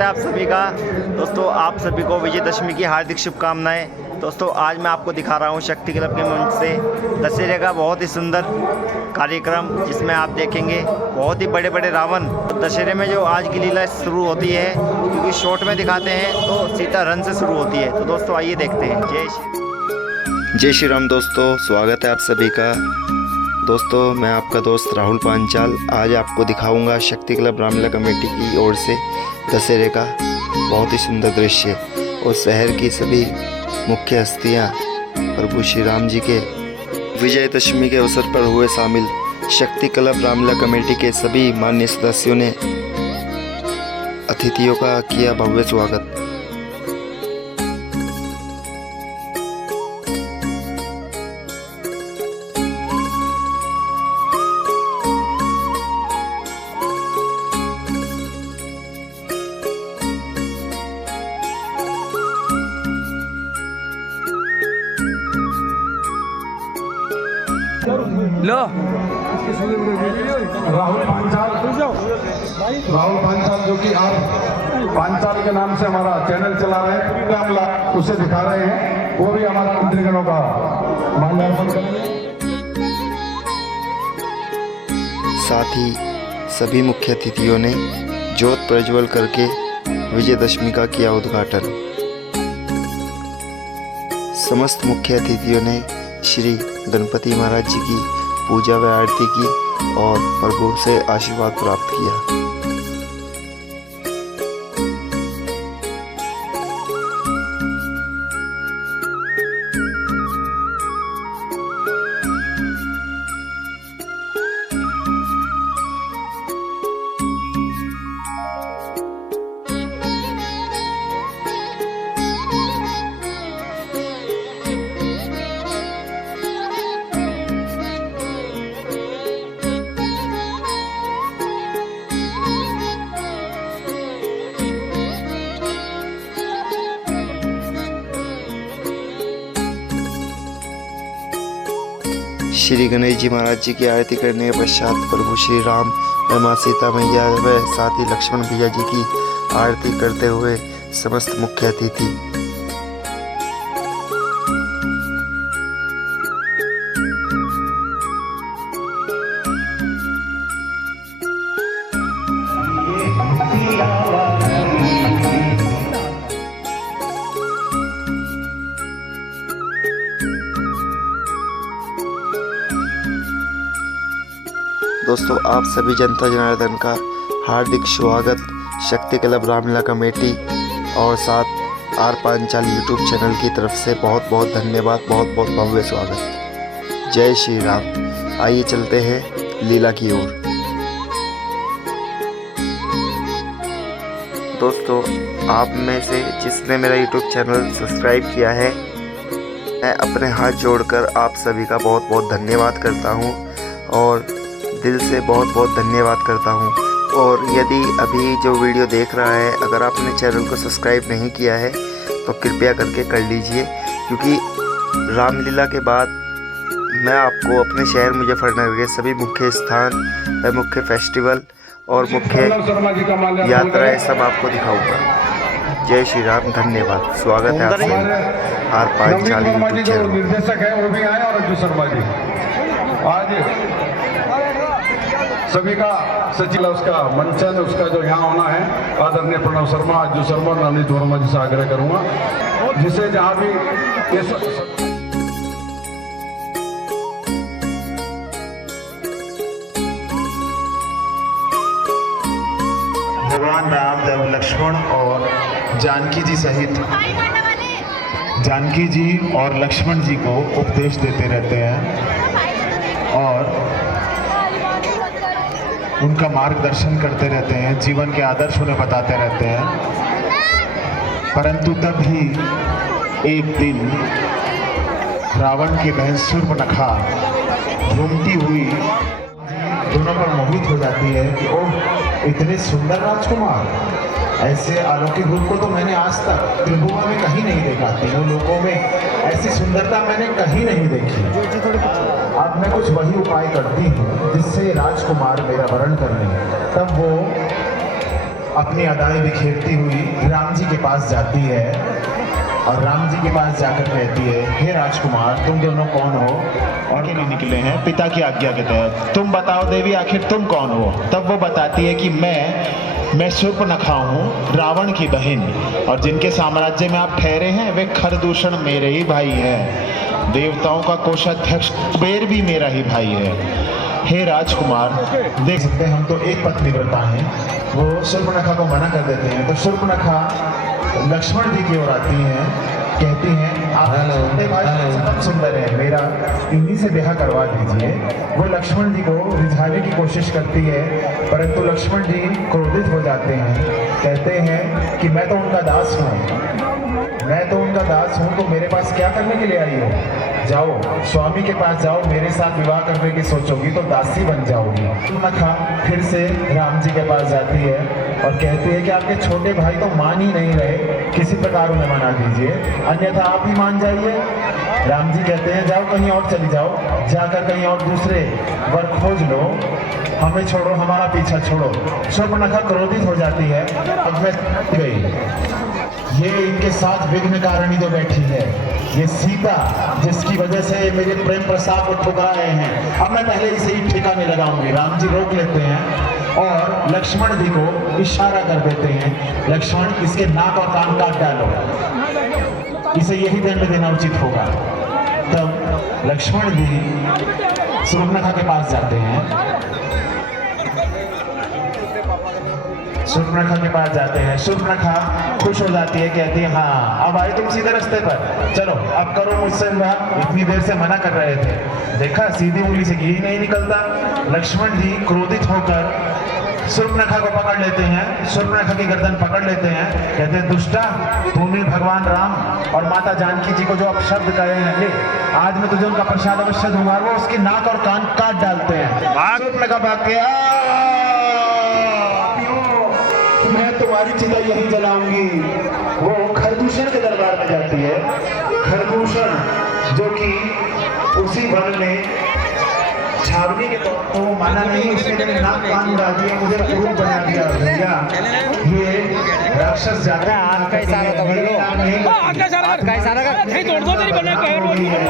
स्वागत है आप सभी का। दोस्तों आप सभी को विजयदशमी की हार्दिक शुभकामनाएं। दोस्तों आज मैं आपको दिखा रहा हूं शक्ति क्लब के मंच से दशहरे का बहुत ही सुंदर कार्यक्रम, जिसमें आप देखेंगे बहुत ही बड़े बड़े रावण। दशहरे में जो आज की लीला शुरू होती है, क्योंकि शॉर्ट में दिखाते हैं तो सीता रन से शुरू होती है। तो दोस्तों आइए देखते हैं। जय श्री राम। दोस्तों स्वागत है आप सभी का। दोस्तों मैं आपका दोस्त राहुल पांचाल आज आपको दिखाऊंगा शक्ति क्लब रामलीला कमेटी की ओर से दशहरे का बहुत ही सुंदर दृश्य और शहर की सभी मुख्य हस्तियां प्रभु श्री राम जी के विजयदशमी के अवसर पर हुए शामिल। शक्ति क्लब रामलीला कमेटी के सभी माननीय सदस्यों ने अतिथियों का किया भव्य स्वागत। लो राहुल पांचाल जो कि आप पांचाल के नाम से हमारा चैनल चला रहे हैं, रामलीला उसे दिखा रहे हैं, वो भी हमारे मंत्रीगणों का माल्यार्पण करेंगे। साथ ही सभी मुख्य अतिथियों ने ज्योत प्रज्वल करके विजयदशमी का किया उद्घाटन। समस्त मुख्य अतिथियों ने श्री गणपति महाराज जी की पूजा व आरती की और प्रभु से आशीर्वाद प्राप्त किया। श्री गणेश जी महाराज जी की आरती करने के पश्चात प्रभु श्री राम व माँ सीता मैया व साथ ही लक्ष्मण भैया जी की आरती करते हुए समस्त मुख्य अतिथि दोस्तों आप सभी जनता जनार्दन का हार्दिक स्वागत शक्ति क्लब रामलीला कमेटी और साथ आर पांचाल यूट्यूब चैनल की तरफ से बहुत बहुत धन्यवाद, बहुत बहुत भव्य स्वागत। जय श्री राम। आइए चलते हैं लीला की ओर। दोस्तों आप में से जिसने मेरा यूट्यूब चैनल सब्सक्राइब किया है, मैं अपने हाथ जोड़कर आप सभी का बहुत बहुत धन्यवाद करता हूँ और दिल से बहुत बहुत धन्यवाद करता हूँ। और यदि अभी जो वीडियो देख रहा है, अगर आपने चैनल को सब्सक्राइब नहीं किया है तो कृपया करके कर लीजिए, क्योंकि रामलीला के बाद मैं आपको अपने शहर मुजफ्फरनगर के सभी मुख्य स्थान व मुख्य फेस्टिवल और मुख्य यात्राएं सब आपको दिखाऊंगा। जय श्री राम। धन्यवाद। स्वागत है आपका आर पांचाल यूट्यूब चैनल। निर्देशक है वो भी आए और अज्जू शर्मा जी आज सभी का सचिव उसका मंचन उसका जो यहाँ होना है, आदरणीय प्रणव शर्मा, अज्जू शर्मा, नवनीत वर्मा जी से आग्रह करूंगा, जिसे जहाँ भी भगवान राम देव लक्ष्मण और जानकी जी सहित जानकी जी और लक्ष्मण जी को उपदेश देते रहते हैं और उनका मार्गदर्शन करते रहते हैं, जीवन के आदर्श उन्हें बताते रहते हैं। परंतु तभी एक दिन रावण की बहन शूर्पणखा घूमती हुई दोनों पर मोहित हो जाती है कि ओह इतने सुंदर राजकुमार, ऐसे अलौकिक रूप को तो मैंने आज तक त्रिभुवन में कहीं नहीं देखा, तीनों लोगों में ऐसी सुंदरता मैंने कहीं नहीं देखी। अब मैं कुछ वही उपाय करती हूँ जिससे राजकुमार मेरा वरण कर लें। तब वो अपनी अदाएं बिखेरती हुई राम जी के पास जाती है और राम जी के पास जाकर कहती है, हे राजकुमार, तुम दोनों कौन हो और के लिए निकले हैं पिता की आज्ञा के तहत? तुम बताओ देवी, आखिर तुम कौन हो? तब वो बताती है कि मैं शूर्पणखा हूँ, रावण की बहन, और जिनके साम्राज्य में आप ठहरे हैं वे खरदूषण मेरे ही भाई हैं। देवताओं का कोषाध्यक्ष कुबेर भी मेरा ही भाई है। हे राजकुमार, देख सकते हैं हम तो एक पतिव्रता हैं। वो शूर्पणखा को मना कर देते हैं, तो शूर्पणखा लक्ष्मण जी की ओर आती हैं, कहती हैं, आप छोटे भाई सब सुंदर है, मेरा इन्हीं से ब्याह करवा दीजिए। वो लक्ष्मण जी को रिझाने की कोशिश करती है, परंतु लक्ष्मण जी क्रोधित हो जाते हैं, कहते हैं कि मैं तो उनका दास हूँ, तो मेरे पास क्या करने के लिए आई हो? जाओ, स्वामी के पास जाओ, मेरे साथ विवाह करने की सोचोगी तो दासी बन जाओगी। शूर्पणखा फिर से राम जी के पास जाती है और कहती है कि आपके छोटे भाई तो मान ही नहीं रहे, किसी प्रकार उन्हें मना दीजिए, अन्यथा आप ही मान जाइए। राम जी कहते हैं, जाओ कहीं और चली जाओ, जाकर कहीं और दूसरे वर खोज लो, हमें छोड़ो, हमारा पीछा छोड़ो। शूर्पणखा क्रोधित हो जाती है, अब मैं गई। ये इनके साथ विघ्न कारिणी जो बैठी है, ये सीता, जिसकी वजह से मेरे प्रेम प्रस्ताव को ठुकराए हैं, अब मैं पहले इसे ही ठिकाने लगाऊंगी। राम जी रोक लेते हैं और लक्ष्मण जी को इशारा कर देते हैं, लक्ष्मण, इसके नाक और कान काट डालो, इसे यही दंड देना उचित होगा। तब लक्ष्मण जी शूर्पणखा के पास जाते हैं, शूर्पणखा के पास जाते हैं। शूर्पणखा खुश हो जाती है, कहती है, हाँ अब आए तुम सीधे रास्ते पर, चलो अब करो मुझसे विवाह, इतनी देर से मना कर रहे थे, देखा सीधी उंगली से घी नहीं निकलता। लक्ष्मण जी क्रोधित होकर शूर्पणखा को पकड़ लेते हैं, शूर्पणखा की गर्दन पकड़ लेते हैं, कहते हैं, दुष्टा, तूने भगवान राम और माता जानकी जी को जो अपशब्द कहे हैं, ले आज मैं तुझे उनका प्रसाद अवश्य दूंगा। वो उसकी नाक और कान काट डालते हैं। शूर्पणखा भाग के, मैं तुम्हारी चिता यही जलाऊंगी। वो खरदूषण के दरबार में जाती है। खरदूषण जो कि उसी वन में छावनी के तौर पर वो माना नहीं, उसने जब नाक कान उड़ा दिया, मुझे क्रूर बना दिया। भैया ये राक्षस जाते हैं, हाथ का इशारा कर लो, हाथ का इशारा कर, नहीं तोड़ दो तेरी बना कह रही है।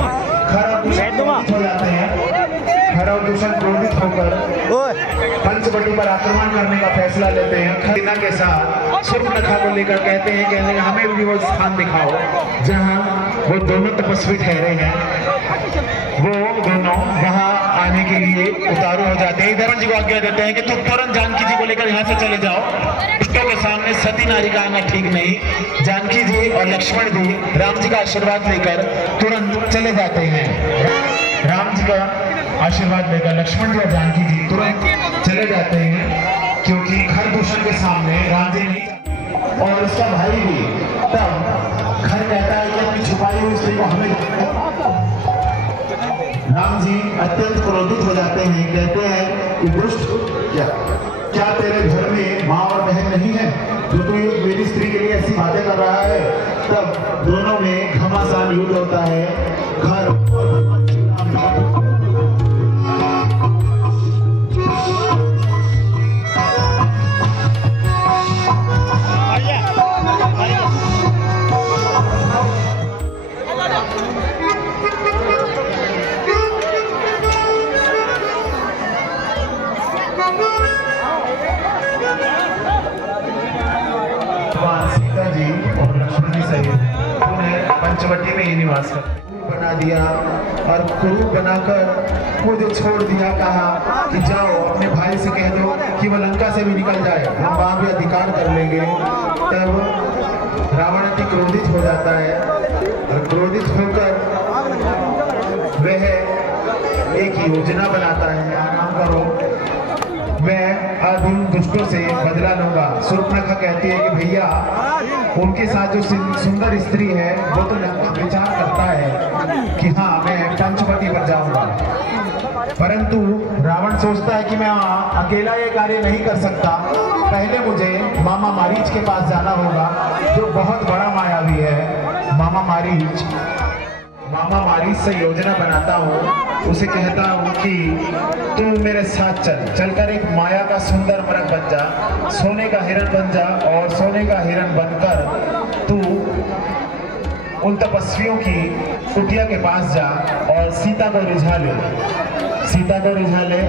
खरदूषण हो जाते हैं, खरदूषण क्रोधित होकर पंचवटी पर आक्रमण करने का फैसला लेते हैं। सेना के साथ शूर्पणखा को लेकर कहते हैं हमें भी वो स्थान दिखाओ जहां वो दोनों तपस्वी ठहरे हैं। वो दोनों वहां आने के लिए उतारू हो जाते हैं। धर्म जी को आज्ञा देते हैं कि तुम तुरंत जानकी जी को लेकर यहाँ से चले जाओं, दुष्टों के सामने सती नारी का आना ठीक नहीं। जानकी जी और लक्ष्मण जी राम जी का आशीर्वाद लेकर तुरंत चले जाते हैं। राम जी का आशीर्वाद लेकर लक्ष्मण जी और जानकी जी तुरंत चले जाते हैं, क्योंकि खरदूषण के सामने राम जी नहीं और उसका भाई भी। तब खर कहता है कि अपनी छुपाई हुई स्त्री को हमें। राम जी अत्यंत क्रोधित हो जाते हैं, कहते हैं कि दुष्ट, क्या तेरे घर में माँ और बहन नहीं है जो तू मेरी स्त्री के लिए ऐसी बातें कर रहा है? तब दोनों में घमासान युद्ध होता है। घर सीता जी और लक्ष्मण जी सहित उन्हें पंचवटी में ही निवास बना दिया और कुरूप बनाकर मुझे छोड़ दिया। कहा कि जाओ अपने भाई से कह दो कि वह लंका से भी निकल जाए, हम वहां भी अधिकार कर लेंगे। तब रावण अति क्रोधित हो जाता है और क्रोधित होकर वह एक योजना बनाता है, आराम करो, मैं अब उन दुष्टों से बदला लूंगा। शूर्पणखा कहती है कि भैया उनके साथ जो सुंदर स्त्री है वो तो विचार करता है कि हाँ मैं पंचवटी पर जाऊंगा, परंतु रावण सोचता है कि मैं अकेला ये कार्य नहीं कर सकता, पहले मुझे मामा मारीच के पास जाना होगा जो बहुत बड़ा मायावी है। मामा मारीच मामा मारी से योजना बनाता हूँ, उसे कहता हूँ कि तू मेरे साथ चल, चलकर एक माया का सुंदर मृग बन जा, सोने का हिरण बन जा और सोने का हिरण बनकर तू उन तपस्वियों की कुटिया के पास जा और सीता को रिझा ले। सीता को रिझा ले।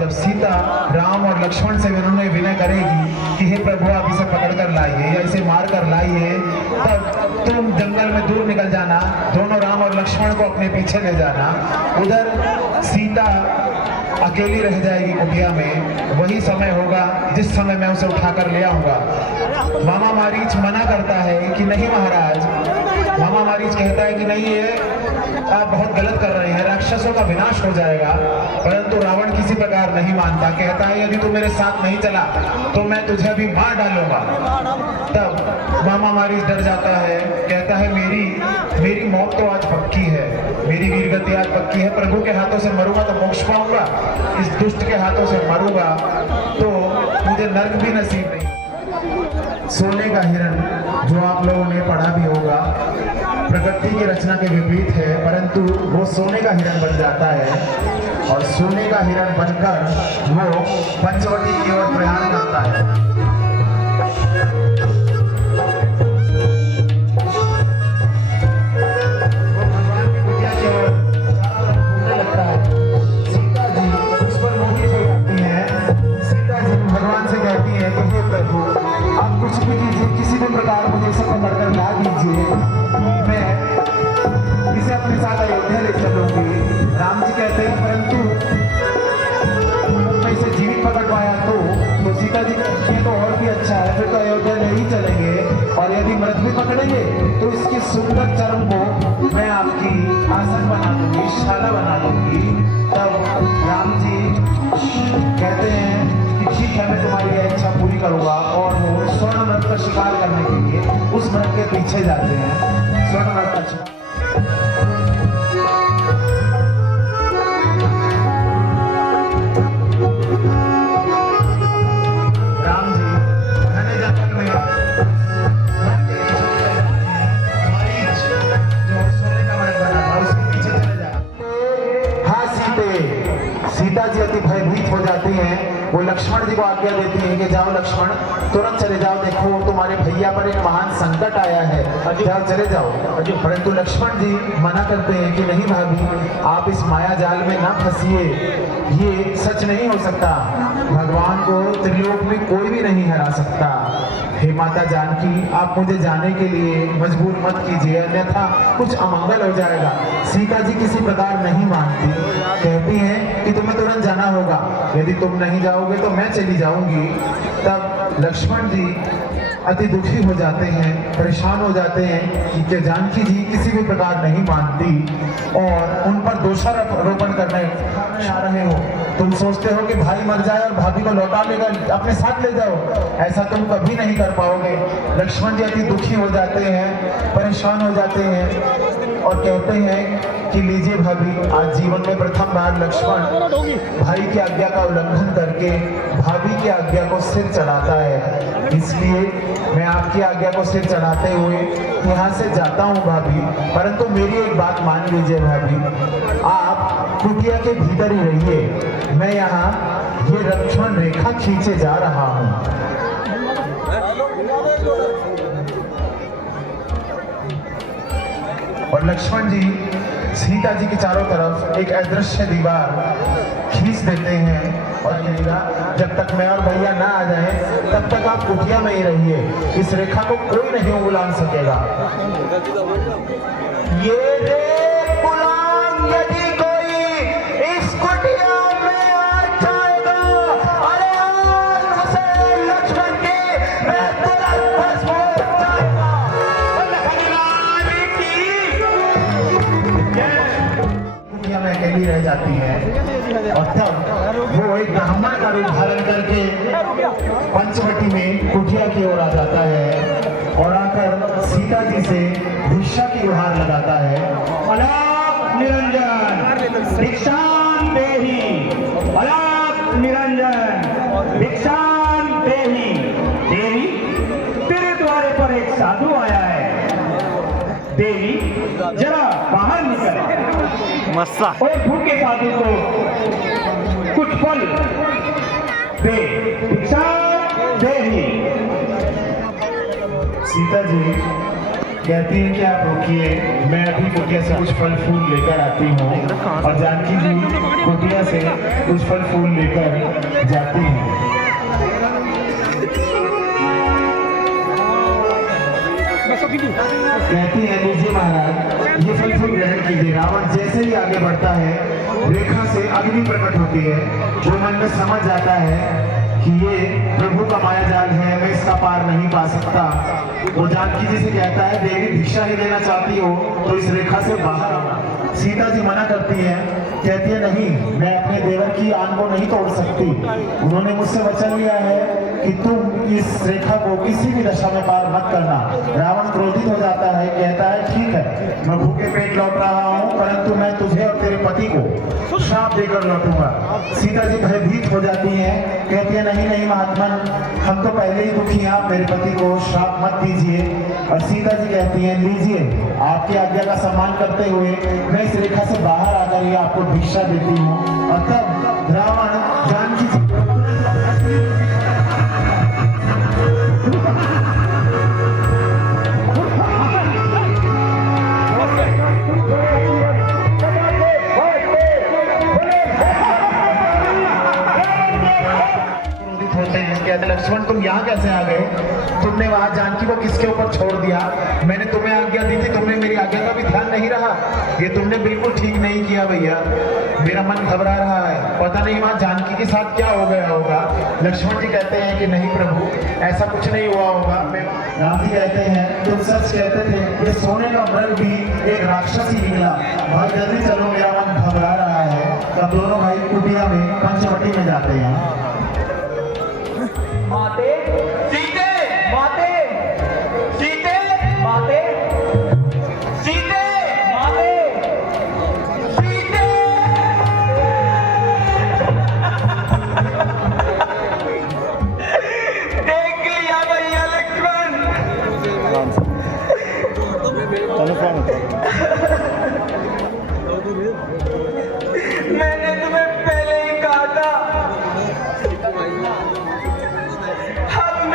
जब सीता राम और लक्ष्मण से उन्होंने विनय करेगी कि हे प्रभु आप इसे पकड़ कर लाइए या इसे मार कर लाइए, तब तुम जंगल में दूर निकल जाना, दोनों राम और लक्ष्मण को अपने पीछे ले जाना। उधर सीता अकेली रह जाएगी कुटिया में। वही समय होगा जिस समय मैं उसे उठाकर ले आऊंगा। मामा मारीच मना करता है कि नहीं महाराज। मामा मारीच कहता है कि नहीं, ये आप बहुत गलत कर रहे हैं, राक्षसों का विनाश हो जाएगा। परंतु रावण किसी प्रकार नहीं मानता, कहता है यदि तू मेरे साथ नहीं चला तो मैं तुझे भी मार डालूंगा। तब मामा मारीच डर जाता है, कहता है मेरी मौत तो आज पक्की है, मेरी वीरगति आज पक्की है। प्रभु के हाथों से मरूंगा तो मोक्ष पाऊंगा, इस दुष्ट के हाथों से मरूंगा तो मुझे नर्क भी नसीब नहीं। सोने का हिरण, जो आप लोगों ने पढ़ा भी होगा, प्रकृति की रचना के विपरीत है, परंतु वो सोने का हिरण बन जाता है और सोने का हिरण बनकर वो पंचवटी की ओर प्रयाण करता है। पकड़ेंगे तो इसके सुंदर चर्म को मैं आपकी आसन बना दूंगी, शाला बना दूंगी। तब राम जी कहते हैं कि ठीक है, मैं तुम्हारी यह इच्छा पूरी करूंगा। और वो स्वर्ण मृग का शिकार करने के लिए उस मृग के पीछे जाते हैं। स्वर्ण मृग का शिकार वो लक्ष्मण जी को आज्ञा देती है कि जाओ लक्ष्मण, तुरंत चले जाओ, देखो तुम्हारे भैया पर एक महान संकट आया है, जाओ चले जाओ। परंतु लक्ष्मण जी मना करते हैं कि नहीं भाभी, आप इस माया जाल में ना फंसिए, ये सच नहीं हो सकता। भगवान को त्रिलोक में कोई भी नहीं हरा सकता। हे माता जानकी, आप मुझे जाने के लिए मजबूर मत कीजिए, अन्यथा कुछ अमंगल हो जाएगा। सीता जी किसी प्रकार नहीं मानती, कहती हैं कि तुम्हें तुरंत जाना होगा, यदि तुम नहीं जाओगे तो मैं चली जाऊंगी। तब लक्ष्मण जी अति दुखी हो जाते हैं, परेशान हो जाते हैं कि जानकी जी किसी भी प्रकार नहीं मानती और उन पर दोषारोपण करने आ रहे हो। तुम सोचते हो कि भाई मर जाए और भाभी को लौटा लेकर अपने साथ ले जाओ, ऐसा तुम कभी नहीं कर पाओगे। लक्ष्मण जी अति दुखी हो जाते हैं, परेशान हो जाते हैं और कहते हैं कि लीजिए भाभी, आज जीवन में प्रथम बार लक्ष्मण भाई की आज्ञा का उल्लंघन करके भाभी की आज्ञा को सिर चढ़ाता है। इसलिए मैं आपकी आज्ञा को सिर चढ़ाते हुए यहाँ से जाता हूँ भाभी। परंतु मेरी एक बात मान लीजिए भाभी, आप कुटिया के भीतर ही रहिए, मैं यहाँ ये लक्ष्मण रेखा खींचे जा रहा हूँ। और लक्ष्मण जी सीता जी के चारों तरफ एक अदृश्य दीवार खींच देते हैं और कहेगा, जब तक मैं और भैया ना आ जाए तब तक आप कुटिया में ही रहिए, इस रेखा को कोई नहीं उलांग सकेगा। ये रे गुलाम यदि कोई इस कुटिया में आ जाएगा, अरे उसे लक्ष्मण की मैं तुरंत भस्म हो जाएगा। कुटिया में अकेली रह जाती है और तब वो एक ब्राह्मण का रूप धारण करके पंचवटी में कुटिया की ओर आ जाता है और आकर सीता जी से भिक्षा की गुहार लगाता है। अलाप निरंजन भिक्षाम देहि, अलाप निरंजन भिक्षाम देहि। देवी, तेरे द्वारे पर एक साधु आया है। देवी, जरा बाहर निकल मस्सा और भूखे साधु को कुछ फल दे, भिक्षा दे ही। सीता जी कहती है कि आप रुकिए, मैं अभी कुटिया से कुछ फल फूल लेकर आती हूँ। और जानकी जी कुटिया से कुछ फल फूल लेकर जाती हैं। कहती है लीजिए महाराज, ये फल फूल ग्रहण कीजिए। रावण जैसे ही आगे बढ़ता है, रेखा से अग्नि प्रकट होती है। जो मन में समझ जाता है कि ये प्रभु का माया जाल है, मैं इसका पार नहीं पा सकता, वो जानकी जी से कहता है देवी भिक्षा ही देना चाहती हो तो इस रेखा से बाहर आना। सीता जी मना करती है, कहती है नहीं, मैं अपने देवर की आन को नहीं तोड़ सकती। उन्होंने मुझसे वचन लिया है कि तुम इस रेखा को किसी भी दशा में पार मत करना। रावण क्रोधित हो जाता है, कहता है ठीक है, मैं भूखे पेट लौट रहा हूँ, परंतु मैं तुझे और तेरे पति को श्राप देकर लौटूंगा। सीता जी भयभीत हो जाती हैं, कहती है नहीं नहीं महात्मन, हम तो पहले ही दुखी हैं, आप मेरे पति को श्राप मत दीजिए। और सीता जी कहती हैं लीजिए, आपकी आज्ञा का सम्मान करते हुए मैं इस रेखा से बाहर आकर ही आपको भिक्षा देती हूँ। और तब रावण जानकी जी लक्ष्मण तुम यहाँ कैसे आ गए? तुमने वहां जानकी को किसके ऊपर छोड़ दिया? मैंने तुम्हें आज्ञा दी थी, तुमने मेरी आज्ञा का भी ध्यान नहीं रहा। ये तुमने बिल्कुल ठीक नहीं किया भैया, मेरा मन घबरा रहा है, पता नहीं वहां जानकी के साथ क्या हो गया होगा। लक्ष्मण जी कहते हैं कि नहीं प्रभु, ऐसा कुछ नहीं हुआ होगा। राम जी कहते हैं तुम सच कहते थे, ये सोने का मृग भी एक राक्षस ही निकला। बहुत जल्दी चलो, मेरा मन घबरा रहा है। तब दोनों भाई कुटिया में पंचवटी में जाते हैं। माते सीते, माते सीते, माते सीते, माते सीते। देख लिया भैया लक्ष्मण, मैंने तुम्हें पहले ही कहा था, हम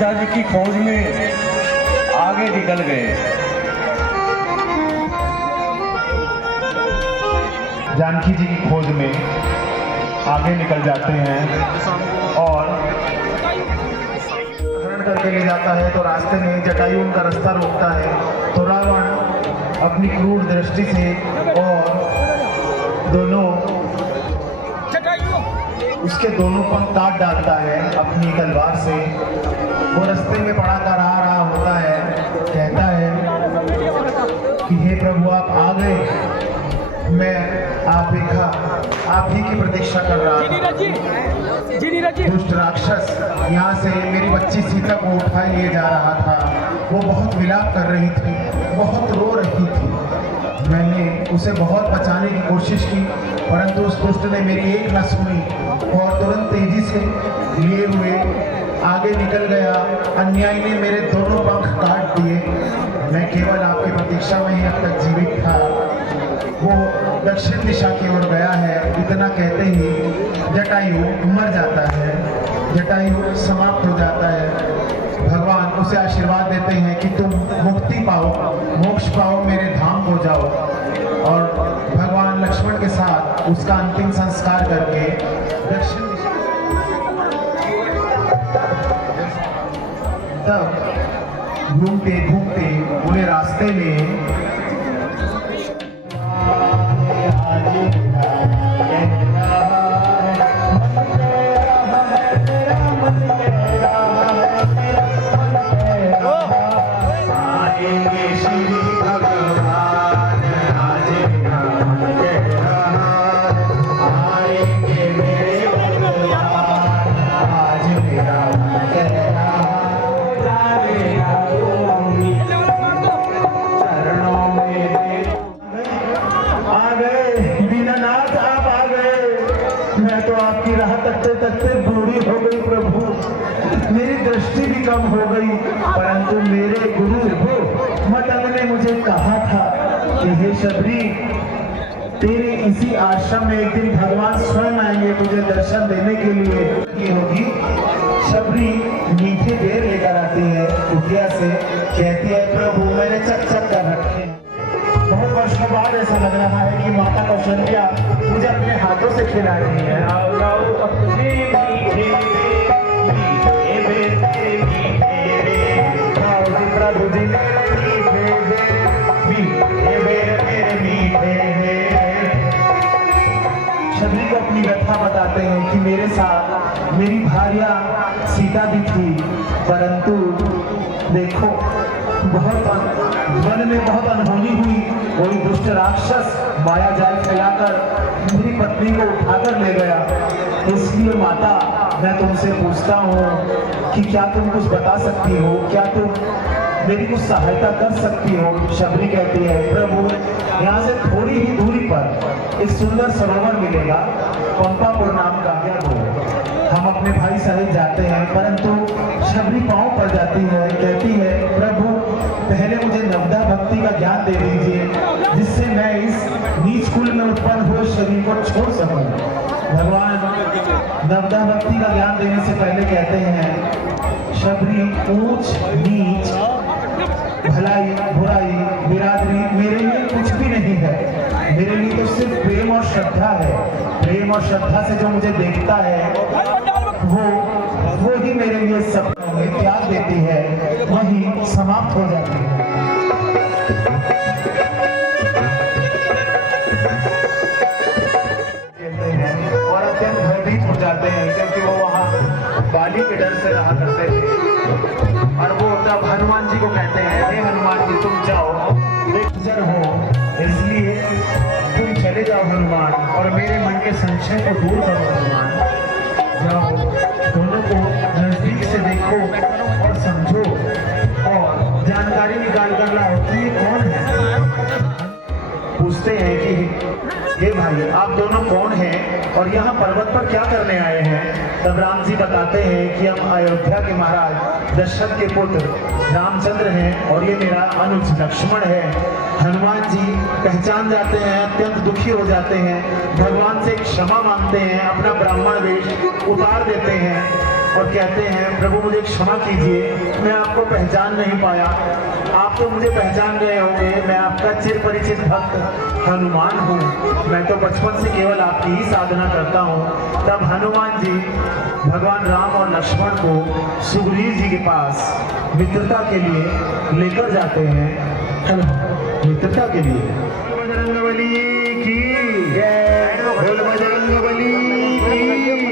सीता जी की खोज में आगे निकल गए। जानकी जी की खोज में आगे निकल जाते हैं और हरण करके ले जाता है। तो रास्ते में जटायु उनका रास्ता रोकता है, तो रावण अपनी क्रूर दृष्टि से और दोनों उसके दोनों पंख काट डालता है अपनी तलवार से। वो रास्ते में पड़ा कर आ रहा होता है, कहता है कि हे प्रभु आप आ गए, मैं आप ही की प्रतीक्षा कर रहा था। दुष्ट राक्षस यहाँ से मेरी बच्ची सीता को उठा लिए जा रहा था। वो बहुत विलाप कर रही थी, बहुत रो रही थी। मैंने उसे बहुत बचाने की कोशिश की, परंतु उस दुष्ट ने मेरी एक न सुनी और तुरंत तेजी से लिए हुए आगे निकल गया। अन्यायी ने मेरे दोनों पंख काट दिए। मैं केवल आपकी प्रतीक्षा में ही अब तक जीवित था। वो दक्षिण दिशा की ओर गया है। इतना कहते ही जटायु मर जाता है, जटायु समाप्त हो जाता है। भगवान उसे आशीर्वाद देते हैं कि तुम मुक्ति पाओ, मोक्ष पाओ, मेरे धाम को जाओ। और भगवान लक्ष्मण के साथ उसका अंतिम संस्कार करके दक्षिण दिशा तब घूमते घूमते पूरे रास्ते में मेरी दृष्टि भी कम हो गई, परंतु मेरे गुरु मतंग ने मुझे कहा था कि हे शबरी, तेरे इसी आश्रम में एक दिन भगवान स्वयं आएंगे तुझे दर्शन देने के लिए। ये होगी शबरी मीठे बेर लेकर आती है कुटिया से, कहती है प्रभु मैंने चक चक कर रखे। बहुत वर्षों बाद ऐसा लग रहा है कि माता कौशल्या मुझे अपने हाथों से खिला रही है। प्रभु जी शबरी को अपनी व्यथा बताते हैं कि मेरे साथ मेरी भार्या सीता भी थी, परंतु देखो बहुत मन में बहुत अनहोनी हुई। कोई दुष्ट राक्षस माया जाल फैलाकर मेरी पत्नी को उठाकर ले गया। इसलिए माता मैं तुमसे पूछता हूँ कि क्या तुम कुछ बता सकती हो, क्या तुम मेरी कुछ सहायता कर सकती हो। शबरी कहती है प्रभु यहाँ से थोड़ी ही दूरी पर एक सुंदर सरोवर मिलेगा, पंपापुर नाम का है वो। हम अपने भाई सहित जाते हैं, परंतु शबरी पांव पड़ जाती है, कहती है प्रभु पहले मुझे नवदा भक्ति का ज्ञान दे दीजिए, जिससे मैं इस नीच कुल में उत्पन्न हुए शरीर को छोड़ सकूं। भगवान नवदा भक्ति का ज्ञान देने से पहले कहते हैं शबरी ऊंच नीच भलाई बुराई बिरादरी मेरे लिए कुछ भी नहीं है। मेरे लिए तो सिर्फ प्रेम और श्रद्धा है। प्रेम और श्रद्धा से जो मुझे देखता है वो ही मेरे लिए सपनों में त्याग देती है, वही समाप्त हो जाती है। और अत्यंत भयभीत हो जाते हैं, क्योंकि वो वहाँ बाली के डर से रहा करते थे। और वो तब हनुमान जी को कहते हैं हे हनुमान जी तुम जाओ, बेगुजर हो, इसलिए तुम चले जाओ हनुमान, और मेरे मन के संशय को दूर करो हनुमान। जाओ, दोनों को नजदीक से देखो और समझो और जानकारी निकाल कर लाओ कि ये कौन है। पूछते हैं कि ये भाई आप दोनों कौन हैं और यहाँ पर्वत पर क्या करने आए हैं। तब राम जी बताते हैं कि हम अयोध्या के महाराज दशरथ के पुत्र रामचंद्र हैं और ये मेरा अनुज लक्ष्मण है। हनुमान जी पहचान जाते हैं, अत्यंत दुखी हो जाते हैं, भगवान से क्षमा मांगते हैं, अपना ब्राह्मण वेश उतार देते हैं। और कहते हैं प्रभु मुझे क्षमा कीजिए, मैं आपको पहचान नहीं पाया, आप तो मुझे पहचान गए होंगे, मैं आपका चिर परिचित भक्त हनुमान हूँ, मैं तो बचपन से केवल आपकी ही साधना करता हूँ। तब हनुमान जी भगवान राम और लक्ष्मण को सुग्रीव जी के पास मित्रता के लिए लेकर जाते हैं, मित्रता के लिए। बजरंगबली की जय, बोल बजरंगबली की,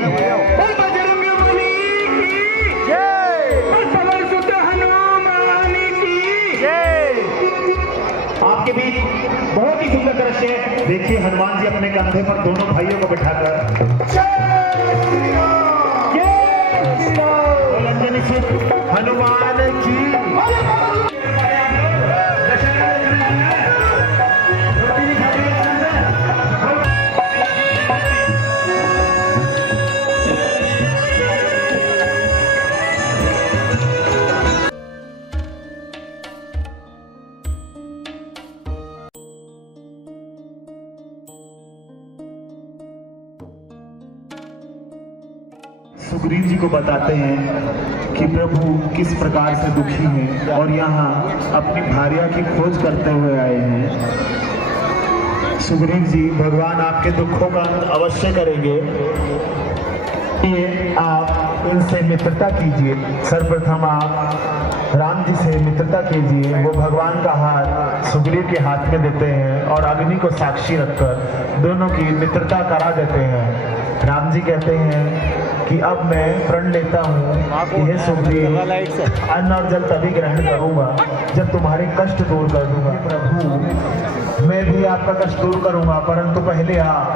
बोल बजरंगबली की जय, पवन सुत हनुमान की जय। आपके बीच बहुत ही सुंदर दृश्य देखिए, हनुमान जी अपने कंधे पर दोनों भाइयों को बिठाकर हनुमान की सुग्रीव जी को बताते हैं कि प्रभु किस प्रकार से दुखी हैं और यहाँ अपनी भार्या की खोज करते हुए आए हैं। सुग्रीव जी, भगवान आपके दुखों का अंत अवश्य करेंगे, ये आप इनसे मित्रता कीजिए। सर्वप्रथम आप राम जी से मित्रता कीजिए। वो भगवान का हाथ सुग्रीव के हाथ में देते हैं और अग्नि को साक्षी रखकर दोनों की मित्रता करा देते हैं। राम जी कहते हैं कि अब मैं प्रण लेता हूँ कि हे सुग्रीव, अन्न और जल तभी ग्रहण करूँगा जब तुम्हारे कष्ट दूर कर दूंगा। प्रभु, मैं भी आपका कष्ट दूर करूँगा, परंतु पहले आप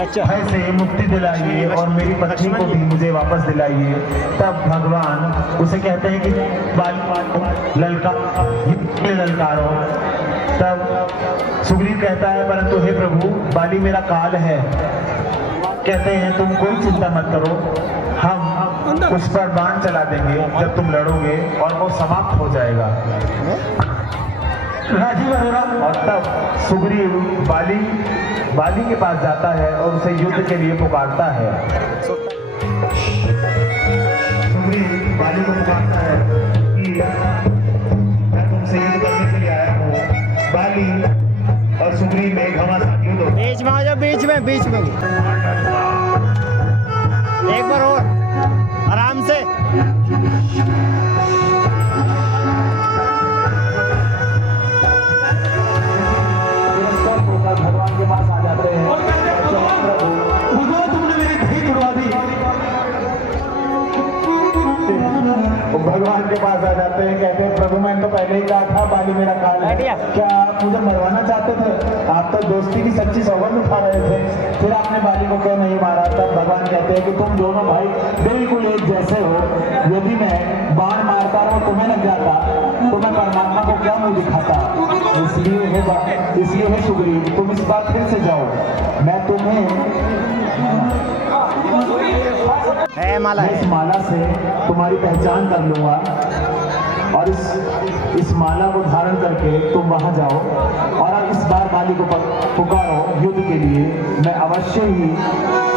भय से मुक्ति दिलाइए और मेरी पत्नी को भी मुझे वापस दिलाइए। तब भगवान उसे कहते हैं कि ललकारो। तब सुग्रीव कहता है, परंतु हे प्रभु, बाली मेरा काल है। कहते हैं तुम कोई चिंता मत करो, हम उस पर बाण चला देंगे जब तुम लड़ोगे और वो समाप्त हो जाएगा। राजीव अरोरा। और तब सुग्रीव बाली के पास जाता है और उसे युद्ध के लिए पुकारता है। सुग्रीव बाली को पुकारता है कि मैं तुमसे युद्ध करने के लिए आया हूँ। बाली और सुग्रीव में घमासान युद्ध होता है। बीच में आ जाओ, बीच में एक बार और आराम से। भगवान के पास आ जाते हैं, तुमने मेरी धीर उड़वा दी। भगवान के पास आ जाते हैं, कहते हैं प्रभु, मैंने तो पहले ही कहा था बाली मेरा काल है, क्या आप मुझे मरवाना चाहते थे? आप तो दोस्ती की सच्ची सौगंध उठा रहे थे, फिर आपने बाली को क्यों नहीं मारा? तब भगवान कहते हैं कि तुम दोनों भाई बिल्कुल एक जैसे हो, यदि मैं बाण मारता और तुम्हें लग जाता तो मैं परमात्मा को क्या मुंह दिखाता? इसलिए है सुग्रीव, तुम इस बार फिर से जाओ, मैं तुम्हें इस माला से तुम्हारी पहचान कर लूंगा और इस माला को धारण करके तुम वहां जाओ और अब इस बार बाली को पुकारो युद्ध के लिए। मैं अवश्य ही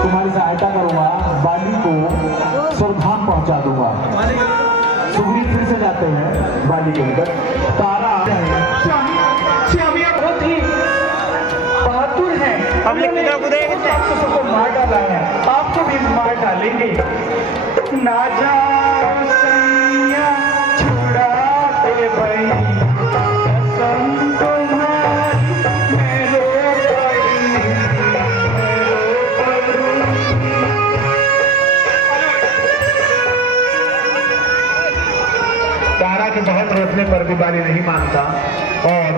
तुम्हारी सहायता करूंगा, बाली को स्वर्गधाम पहुंचा दूंगा। सुग्रीव फिर से जाते हैं बाली के निकट। तारा बहुत ही बहादुर है, पब्लिक की तरफ देखते हैं, सबको मार डाला है, आपको भी मार डालेंगे। ना जाओ सैया छुड़ाते भाई, कसम तुम्हारी मैं रो पड़ी। तारा के बहुत रोकने पर भी बाली नहीं मानता और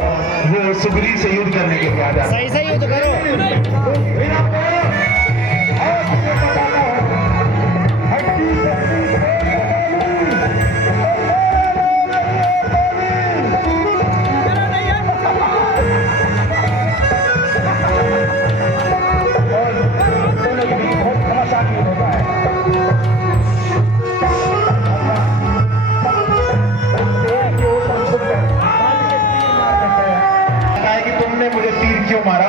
वो सुग्रीव से युद्ध करने के लिए आ जाता है। सही से युद्ध करो। तुमने मुझे तीर क्यों मारा?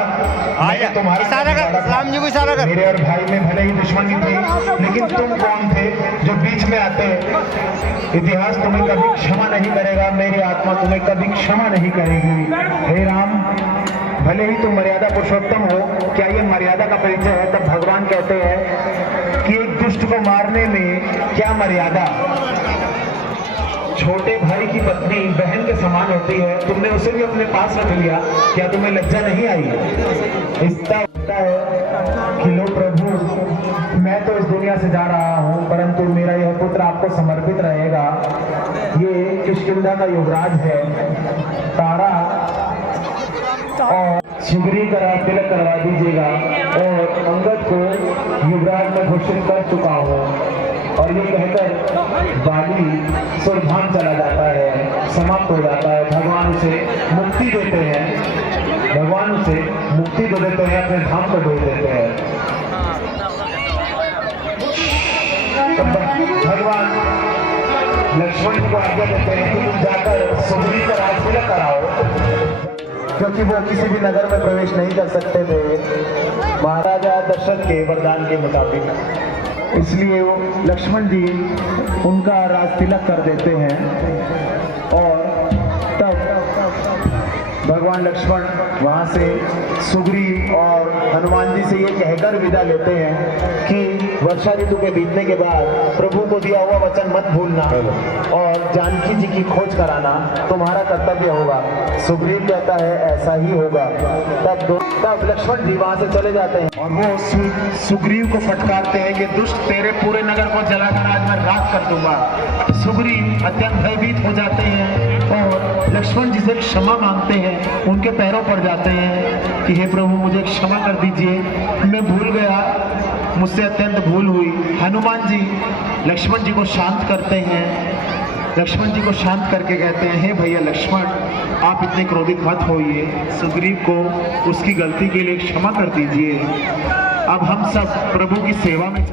इशारा कर, राम जी जी को इशारा कर। मेरे और भाई में भले ही दुश्मनी थी, लेकिन तुम कौन थे जो बीच में आते? इतिहास तुम्हें कभी क्षमा नहीं करेगा, मेरी आत्मा तुम्हें कभी क्षमा नहीं करेगी। हे राम, भले ही तुम मर्यादा पुरुषोत्तम हो, क्या ये मर्यादा का परिचय है? तब भगवान कहते हैं कि एक दुष्ट को मारने में क्या मर्यादा? छोटे भाई की पत्नी बहन के समान होती है, तुमने उसे भी अपने पास रख लिया, क्या तुम्हें लज्जा नहीं आई? इसका होता है कि लो प्रभु, मैं तो इस दुनिया से जा रहा हूँ, परंतु मेरा यह पुत्र आपको समर्पित रहेगा। ये किष्किंधा का युवराज है, तारा और सुग्रीव का तिलक करवा दीजिएगा, और अंगद को युवराज में घोषित कर चुका हूँ। और ये कहकर बाली सुरधाम चला जाता है, समाप्त हो जाता है। भगवान उसे मुक्ति देते हैं, भगवान उसे मुक्ति दे देते हैं, अपने धाम को भेज देते हैं। भगवान लक्ष्मण जी को आज्ञा देते हैं कि तुम जाकर सुग्रीव का तिलक कराओ, क्योंकि वो किसी भी नगर में प्रवेश नहीं कर सकते थे महाराजा दशरथ के वरदान के मुताबिक। इसलिए वो लक्ष्मण जी उनका राज तिलक कर देते हैं, और तब भगवान लक्ष्मण वहां से सुग्रीव और हनुमान जी से ये कहकर विदा लेते हैं कि वर्षा ऋतु के बीतने के बाद प्रभु को दिया हुआ वचन मत भूलना, और जानकी जी की खोज कराना तुम्हारा कर्तव्य होगा। सुग्रीव कहता है ऐसा ही होगा। तब लक्ष्मण जी वहां से चले जाते हैं, और वो सुग्रीव को फटकारते हैं कि दुष्ट, तेरे पूरे नगर को जलाकर आज मैं राख कर दूंगा। सुग्रीव अत्यंत भयभीत हो जाते हैं और लक्ष्मण जी से क्षमा मांगते हैं, उनके पैरों पर जाते हैं कि हे प्रभु, मुझे क्षमा कर दीजिए, मैं भूल गया, मुझसे अत्यंत भूल हुई। हनुमान जी लक्ष्मण जी को शांत करते हैं, लक्ष्मण जी को शांत करके कहते हैं, हे भैया लक्ष्मण, आप इतने क्रोधित मत होइए, सुग्रीव को उसकी गलती के लिए क्षमा कर दीजिए। अब हम सब प्रभु की सेवा में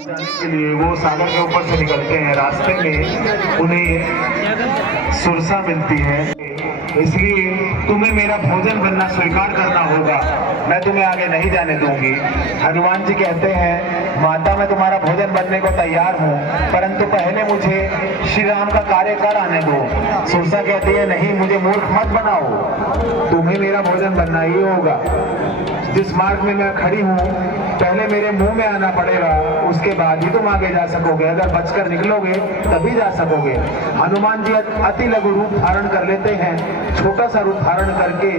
जाने के लिए वो सागर के ऊपर से निकलते हैं। रास्ते में उन्हें सुरसा मिलती है, इसलिए तुम्हें मेरा भोजन बनना स्वीकार करना होगा, मैं तुम्हें आगे नहीं जाने दूंगी। हनुमान जी कहते हैं, माता मैं तुम्हारा भोजन बनने को तैयार हूँ, परंतु पहले मुझे श्री राम का कार्य कर आने दो। सुरसा कहती है, नहीं, मुझे मूर्ख मत बनाओ, तुम्हें मेरा भोजन बनना ही होगा। जिस मार्ग में मैं खड़ी हूँ पहले मेरे मुंह में आना पड़ेगा, उसके बाद ही तुम आगे जा सकोगे। अगर बचकर निकलोगे तभी जा सकोगे। हनुमान जी अति लघु रूप धारण कर लेते हैं, छोटा सा रूप धारण करके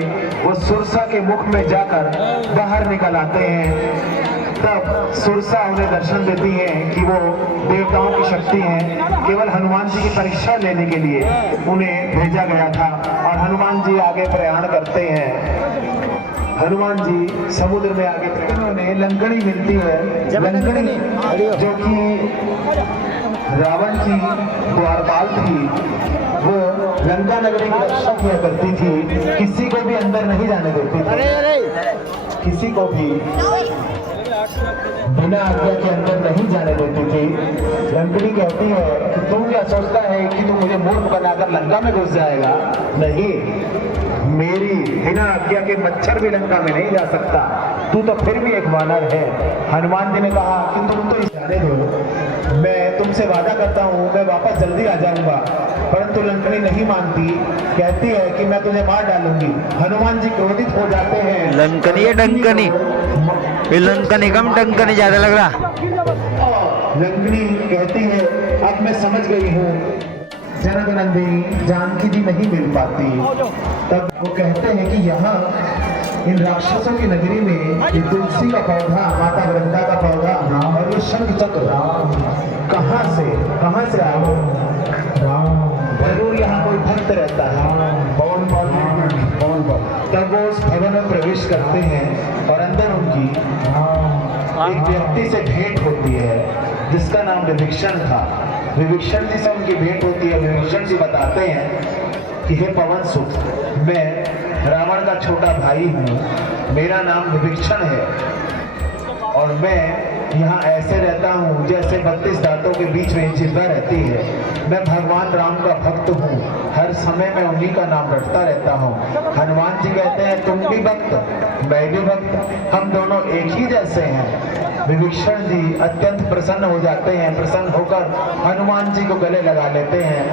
वो सुरसा के मुख में जाकर बाहर निकल आते हैं। तब सुरसा उन्हें दर्शन देती है कि वो देवताओं की शक्ति है। केवल हनुमान जी की परीक्षा लेने के लिए उन्हें भेजा गया था और हनुमान जी आगे प्रयाण करते हैं। हनुमान जी समुद्र में आगे उन्हें लंकनी मिलती है। लंकनी जो कि रावण की द्वारपाल थी, वो लंका नगरी की रक्षा किया करती थी, किसी को भी अंदर नहीं जाने देती थी, किसी को भी बिना आज्ञा के अंदर नहीं जाने देती थी। लंकनी कहती है कि तू क्या सोचता है कि तू मुझे मूर्ख बनाकर लंका में घुस जाएगा? नहीं, मेरी बिना आज्ञा के मच्छर भी लंका में नहीं जा सकता, तू तो फिर भी एक वानर है। हनुमान जी ने कहा कि तुम तो जाने दो, मैं तुमसे वादा करता हूँ मैं वापस जल्दी आ जाऊंगा। परंतु लंकनी नहीं मानती, कहती है कि मैं तुझे मार डालूंगी। हनुमान जी क्रोधित हो जाते हैं। लंकनी है डंकनी, ये लंकनी कम डंकनी ज्यादा लग रहा। लंकनी कहती है अब मैं समझ गई हूँ, जनक नंदिनी जानकी जी नहीं मिल पाती। तब वो कहते हैं कि यहाँ इन राक्षसों की नगरी में ये तुलसी का पौधा, माता वृंदा का पौधा और ये शंख चक्र कहाँ से आया? जरूर यहाँ कोई भक्त रहता है। पवन पर तब वो उस भवन में प्रवेश करते हैं और अंदर उनकी एक व्यक्ति से भेंट होती है जिसका नाम विभीषण था। विभीषण जी से उनकी भेंट होती है। विभीषण जी बताते हैं कि हे पवन सुत, मैं रावण का छोटा भाई हूँ, मेरा नाम विभीषण है और मैं यहाँ ऐसे रहता हूँ जैसे 32 दांतों के बीच में जिह्वा रहती है। मैं भगवान राम का भक्त हूँ, हर समय मैं उन्हीं का नाम रटता रहता हूँ। हनुमान जी कहते हैं तुम भी भक्त, मैं भी भक्त, हम दोनों एक ही जैसे हैं। विभीषण जी अत्यंत प्रसन्न हो जाते हैं। प्रसन्न होकर हनुमान जी को गले लगा लेते हैं।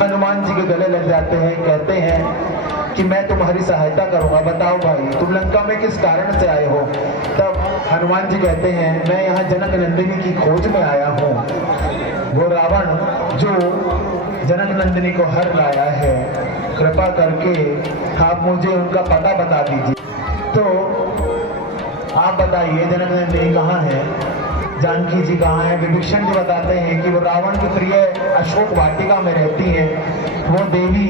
हनुमान जी के गले लग जाते हैं, कहते हैं कि मैं तुम्हारी सहायता करूंगा, बताओ भाई तुम लंका में किस कारण से आए हो? तब हनुमान जी कहते हैं मैं यहाँ जनक नंदिनी की खोज में आया हूँ। वो रावण जो जनक नंदिनी को हर लाया है, कृपा करके आप मुझे उनका पता बता दीजिए। तो आप बताइए जनक नंदिनी कहाँ है, जानकी जी कहाँ है? विभीषण जी बताते हैं कि वो रावण की प्रिय अशोक वाटिका में रहती है। वो देवी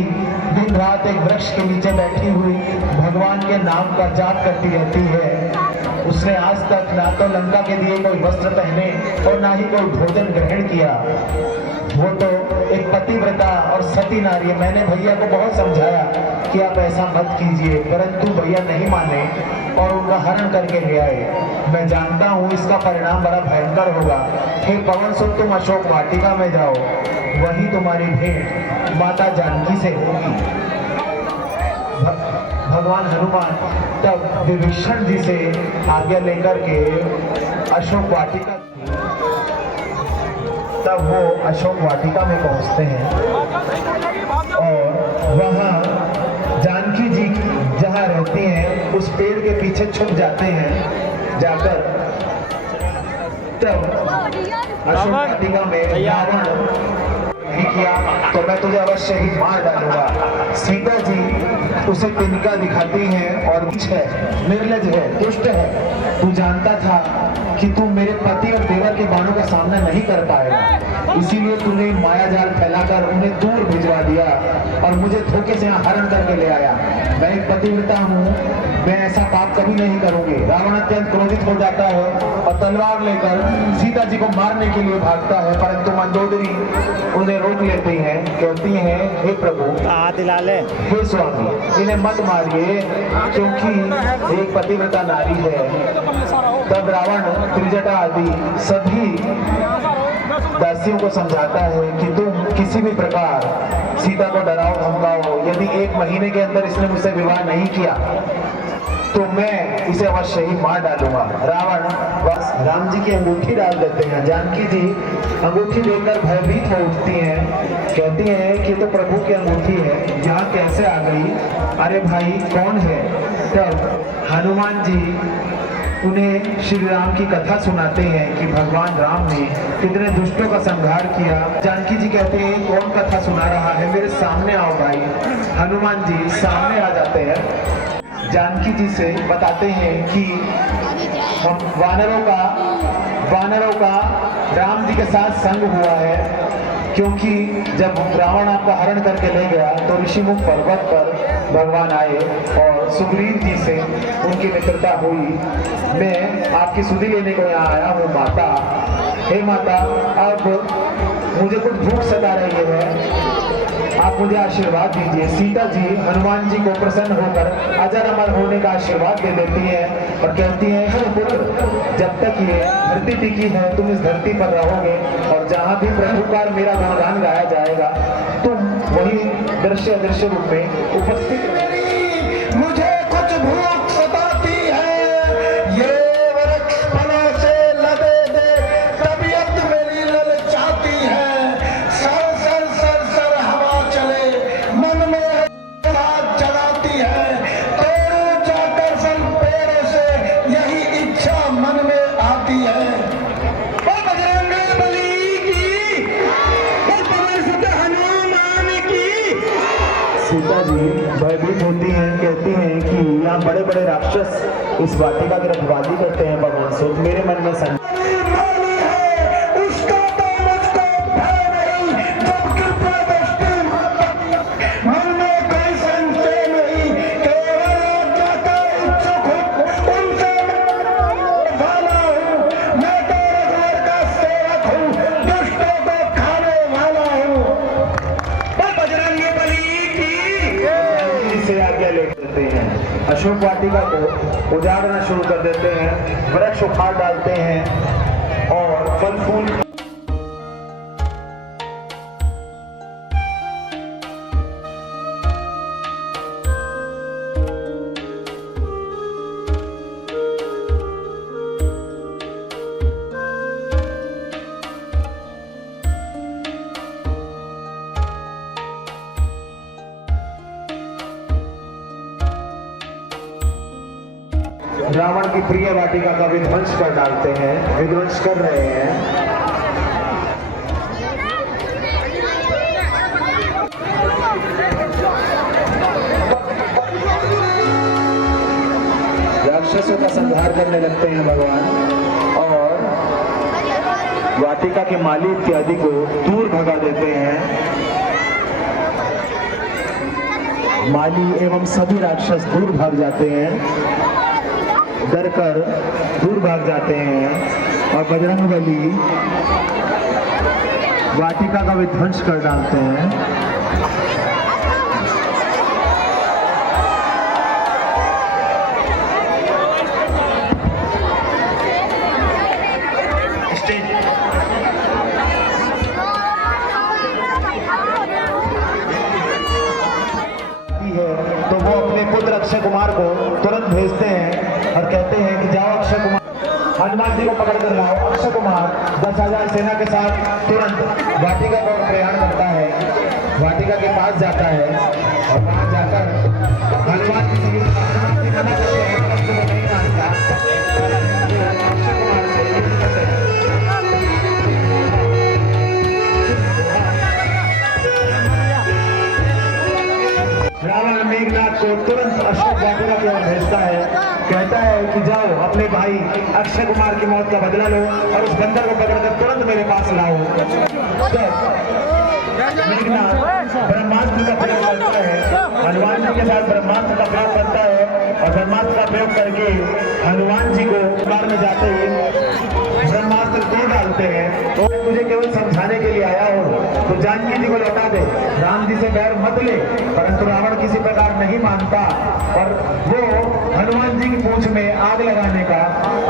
दिन रात एक वृक्ष के नीचे बैठी हुई भगवान के नाम का जाप करती रहती है। उसने आज तक ना तो लंका के लिए कोई वस्त्र पहने और ना ही कोई भोजन ग्रहण किया। वो तो एक पतिव्रता और सती नारी है। मैंने भैया को बहुत समझाया कि आप ऐसा मत कीजिए, परंतु भैया नहीं माने और उनका हरण करके ले आए। मैं जानता हूँ इसका परिणाम बड़ा भयंकर होगा। हे पवन सुत, तुम अशोक वाटिका में जाओ, वही तुम्हारी भेंट माता जानकी से होगी। भगवान हनुमान तब विभीषण जी से आज्ञा लेकर के अशोक वाटिका, तब वो अशोक वाटिका में पहुंचते हैं और वहां जानकी जी जहां रहती हैं उस पेड़ के पीछे छुप जाते हैं। जाकर तब अशोक वाटिका में रावण किया तो मैं तुझे अवश्य ही मार डालूंगा। सीता जी उसे तिनका दिखाती हैं और निर्लज है, दुष्ट है। तू जानता था कि तू मेरे पति और देवर के बाणों का सामना नहीं कर पाएगा, इसीलिए तूने माया जाल फैलाकर उन्हें दूर भिजवा दिया और मुझे धोखे से यहाँ हरण करके ले आया। मैं एक पतिव्रता हूँ, मैं ऐसा पाप कभी नहीं करूंगी। रावण अत्यंत क्रोधित हो जाता है और तलवार लेकर सीता जी को मारने के लिए भागता है, परंतु मंदोदरी उन्हें रोक लेती हैं। कहती हैं हे प्रभु, हे स्वामी, इन्हें मत मारिए क्योंकि एक पतिव्रता नारी है। तब रावण त्रिजटा आदि सभी दासियों को समझाता है कि तुम किसी भी प्रकार सीता को डराओ धमकाओ, यदि 1 महीने के अंदर इसने मुझसे विवाह नहीं किया तो मैं इसे अवश्य ही मार डालूंगा। रावण बस राम जी की अंगूठी डाल देते हैं। जानकी जी अंगूठी देखकर भयभीत हो उठती हैं, कहती हैं कि तो प्रभु की अंगूठी है, यहाँ कैसे आ गई? अरे भाई कौन है? तब हनुमान जी उन्हें श्री राम की कथा सुनाते हैं कि भगवान राम ने कितने दुष्टों का संहार किया। जानकी जी कहते हैं कौन कथा सुना रहा है, मेरे सामने आओ भाई। हनुमान जी सामने आ जाते हैं, जानकी जी से बताते हैं कि वानरों का राम जी के साथ संग हुआ है, क्योंकि जब रावण आपका हरण करके ले गया तो ऋषिमुख पर्वत पर भगवान आए और सुग्रीव जी से उनकी मित्रता हुई। मैं आपकी सुधि लेने को यहाँ आया हूँ माता। हे माता, अब मुझे कुछ भूख सता रही है, आप मुझे आशीर्वाद दीजिए। सीता जी हनुमान जी को प्रसन्न होकर अजर अमर होने का आशीर्वाद दे देती हैं और कहती हैं, हे पुत्र, जब तक ये धरती टिकी है तुम इस धरती पर रहोगे और जहाँ भी प्रभु का मेरा गुणगान गाया जाएगा तुम वही दृश्य अदृश्य रूप में उपस्थित रहोगे। मुझे कुछ भूख सताती है, ये वृक्ष फलों से लदे दे, तबीयत मेरी ललचाती है। सर सर सर सर हवा चले, मन में बात जगाती है। तोड़ूं जाकर फल पेड़ों से, यही इच्छा मन में आती है। ओ बजरंग बली की, ओ पवन सुत हनुमान की। सीता जी भयभीत होती हैं, कहती हैं कि यहाँ बड़े बड़े राक्षस इस वाटिका की रखवाली करते हैं भगवान सुत। मेरे मन में माली है, उसका तो मुझको भय नहीं, जब कृपा दृष्टि मन में कोई संशय नहीं, केवल आज्ञा का इच्छुक हूँ, उनसे वाला हूँ। मैं तो रघुवर का सेवक हूँ, दुष्टों को खाने वाला हूँ। बजरंग बली की। से आज्ञा ले देते हैं, अशोक वाटिका को उजाड़ना शुरू कर देते हैं, वृक्ष उखाड़ डालते हैं और फल फूल रावण की प्रिय वाटिका का विध्वंस कर डालते हैं, विध्वंस कर रहे हैं। राक्षसों का संहार करने लगते हैं भगवान और वाटिका के माली इत्यादि को दूर भगा देते हैं। माली एवं सभी राक्षस दूर भाग जाते हैं, डर कर दूर भाग जाते हैं और बजरंगबली वाटिका का विध्वंस कर डालते हैं। तो वो अपने पुत्र अक्षय कुमार को तुरंत भेजते हैं और कहते हैं कि जाओ अक्षय कुमार, हनुमान जी को पकड़ कर लाओ। अक्षय कुमार 10,000 सेना के साथ तुरंत वाटिका पर प्रयाण करता है, वाटिका के पास जाता है और वहां जाकर हनुमान जी से मना करते हैं, परंतु वो नहीं मानता। अक्षय कुमार से युद्ध करते हैं। रावण मेघनाथ को तुरंत अशोक वाटिका की ओर भेजता है, कहता है कि जाओ अपने भाई अक्षय कुमार की मौत का बदला लो और उस बंदर को पकड़कर तुरंत मेरे पास लाओ। मेघनाथ ब्रह्मास्त्र का प्रयोग करता है, हनुमान जी के साथ ब्रह्मास्त्र का प्रयोग करता है और ब्रह्मास्त्र का प्रयोग करके हनुमान जी को मार में जाते ही ब्रह्मास्त्र तोड़ डालते हैं। तो तुझे केवल समझाने के लिए आया हो तो जानकी जी को लौटा दे, राम जी से बैर मत ले। परंतु रावण किसी प्रकार नहीं मानता और वो हनुमान जी की पूंछ में आग लगाने का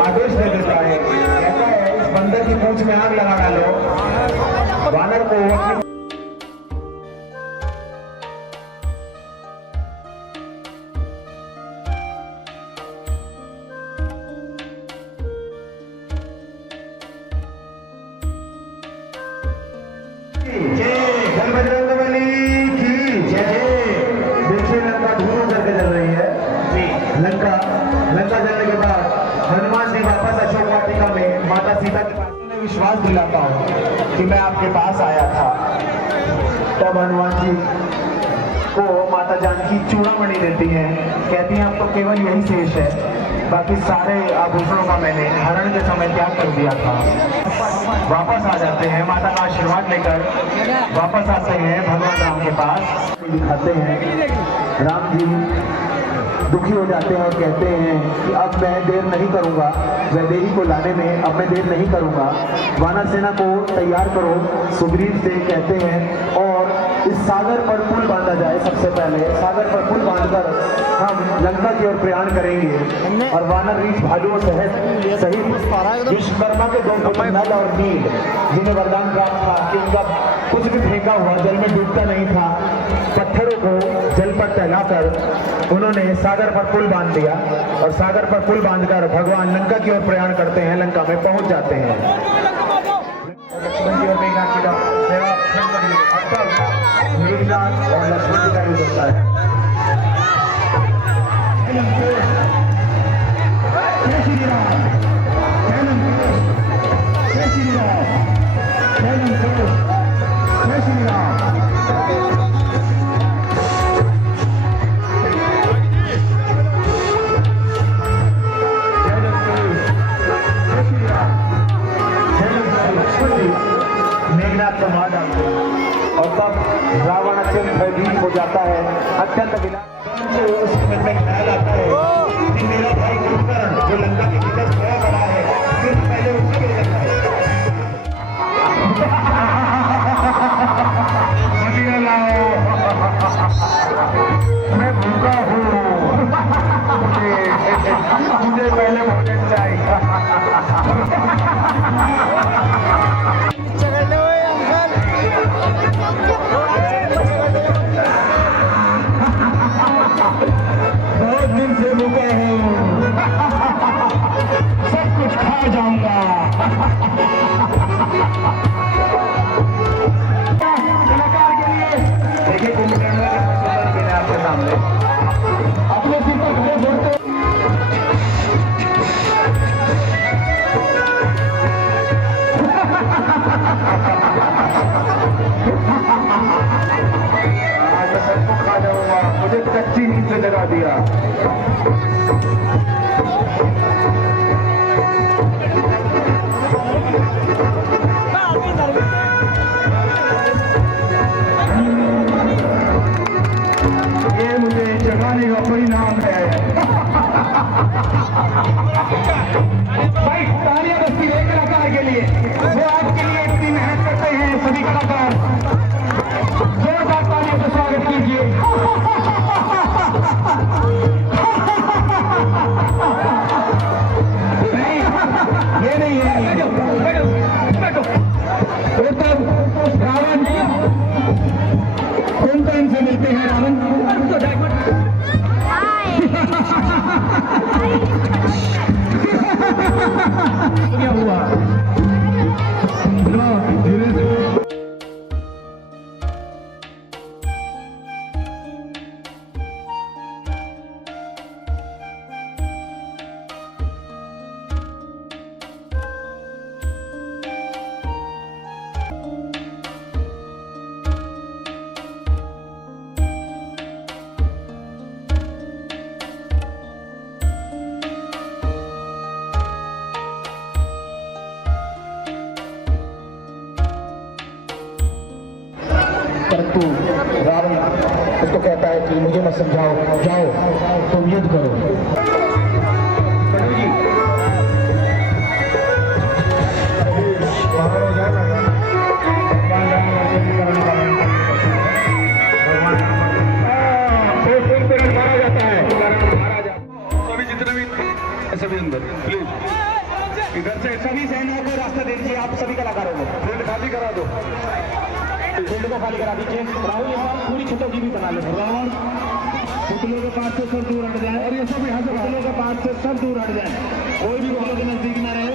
आदेश दे देता है, कहता है इस बंदर की पूंछ में आग लगा डालो। वानर को अपनी बजरंगबली की जय। देखिए लंका धूम करके चल रही है। लंका जलने के बाद हनुमान जी वापस अशोक वाटिका में माता सीता के पास में विश्वास दिलाता हूँ कि मैं आपके पास आया था। तब हनुमान जी को माता जानकी चूड़ामणि देती हैं, कहती हैं अब तो केवल यही शेष है बाकी सारे आभूषणों का मैंने हरण के समय त्याग कर दिया था। वापस आ जाते हैं माता का आशीर्वाद लेकर, वापस आते हैं भगवान राम के पास, दिखाते हैं। राम जी दुखी हो जाते हैं और कहते हैं कि अब मैं देर नहीं करूंगा, वैदेही को लाने में अब मैं देर नहीं करूंगा, वानर सेना को तैयार करो। सुग्रीव से कहते हैं और इस सागर पर पुल बांधा जाए। सबसे पहले सागर पर पुल बांधकर हम लंका की ओर प्रयाण करेंगे। और वानर रीछ भालुओं सहित विश्वकर्मा के दो पुत्र नल और नील, जिन्हें वरदान प्राप्त था कि उनका कुछ भी फेंका हुआ जल में डूबता नहीं था, पत्थरों को जल पर फैलाकर उन्होंने सागर पर पुल बांध दिया। और सागर पर पुल बांधकर भगवान लंका की ओर प्रयाण करते हैं, लंका में पहुंच जाते हैं। मेघनाथ और लक्ष्मण जी का युद्ध होता है। जय श्री राम, जय लंकेश, जय श्री राम, जय लंकेश, जय श्री राम। मेघनाथ को मार डालते हैं और तब रावण अत्यंत भयभीत हो जाता है, अत्यंत उस मन में ख्याल आता है कि मेरा भाई कुंभकर्ण जो लंका के भीतर सोया पड़ा है, फिर पहले उसको ले जाता है। मैं भूखा हूँ, मुझे पहले भोजन चाहिए। बहुत दिन से भूखा हूँ, सब कुछ खा जाऊंगा। कलाकार के लिए देखिए कुंभकर्ण का कितना सुंदर खेल है आपके सामने। अपने सिर पर खड़े फोड़ते आज मैं सबको खा जाऊंगा, मुझे कच्ची नींद से जगा दिया। ये मुझे जगाने का परिणाम है। भाई तालियां बजती रहे कलाकार के लिए, वो आपके लिए इतनी मेहनत करते हैं। सभी कलाकार जोरदार तालियों से स्वागत कीजिए। नहीं, ये नहीं है। वो तब रावण कुंभकर्ण से मिलते हैं। रावण क्या हुआ? धीरे से परंतु रावण उसको कहता है कि मुझे मत समझाओ, जाओ तुम युद्ध करो। मारा जाता है, अभी जितने भी सभी अंदर प्लीज इधर से सभी सैनिकों को रास्ता दे दीजिए। आप सभी कलाकारों को फील्ड खाली करा दो, फील्ड को खाली करा दीजिए। राहुल यहाँ पूरी छतरगी भी बना लो। रावण पुतलों के पास से सब दूर हट जाए, और ये सब यहाँ से पुतलों के पास से सब दूर हट जाए, कोई भी पुतलों के नजदीक ना रहे।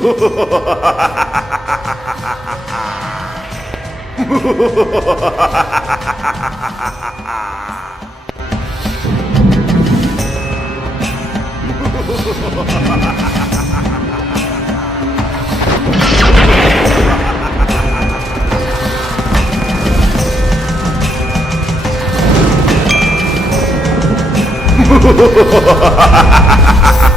Ha ha ha ha ha!